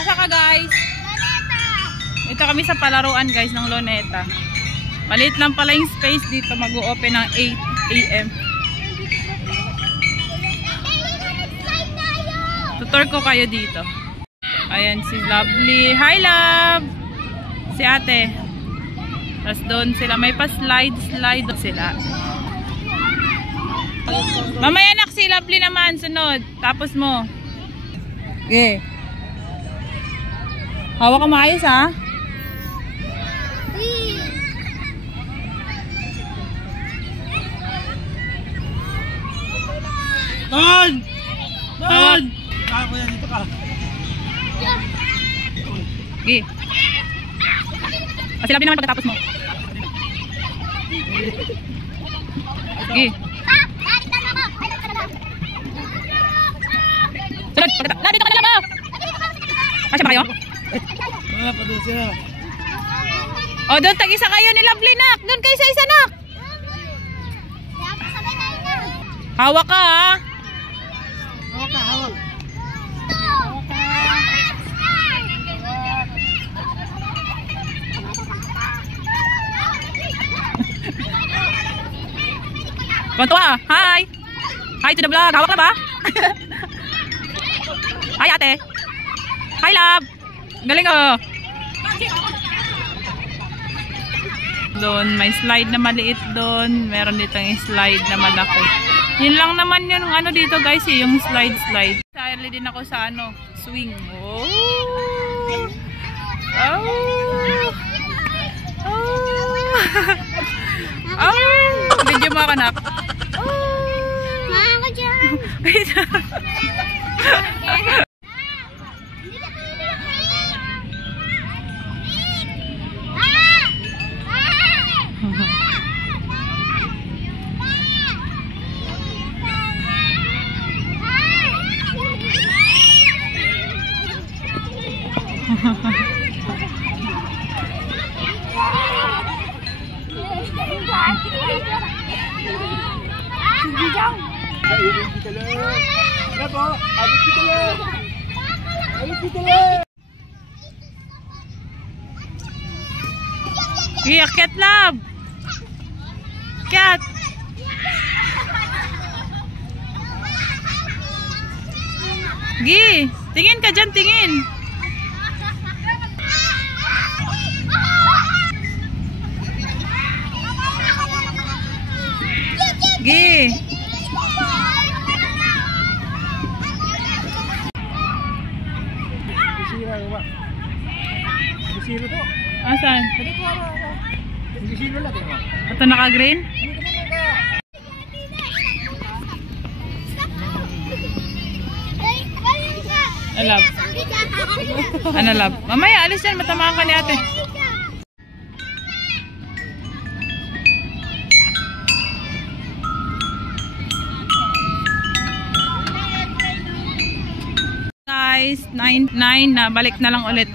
Asa ka guys? Ito kami sa palaruan guys ng Luneta. Maliit lang pala yung space dito. Mag-o-open ng 8 AM. Tutor ko kayo dito. Ayan si Lovely. Hi Love! Si ate. Tapos doon sila. May pa-slide sila. Mamaya nak si Lovely naman. Sunod. Tapos mo. Okay. Hawak ka maayos ha? Don! Don! Ako yan, dito ka. Gi. Kasi Lovely naman pagkatapos mo. Gi. Sunod. Pagkatapos. Dito ka na lang. Kasya ba kayo? Wala pa doon sila. O doon, tag-isa kayo ni Lovely nak. Doon kayo sa isa nak. Hawak ka ha. Hawak ka, hawak. Kontuwa. Hi. Hi to the vlog. Hawak na ba? Hi ate. Hi love. Galing oh. Doon may slide na maliit doon. Meron ditong slide na malaki. Yun lang naman yung ano dito guys eh, yung slide. Sali din ako sa ano, swing. Oh. Oh. Oh. Oh. Video mo ako nak. Oh. Mama ko dyan. Iya, cat love. Cat. Gi, tingin ka dyan, tingin. Gi. Bisiro to. Asan? Bisiro lang ito. Ito naka-green? Love. Ano love? Mamaya, alis yan. Matamaan ka ni ate. Guys, 9 na. Balik na lang ulit.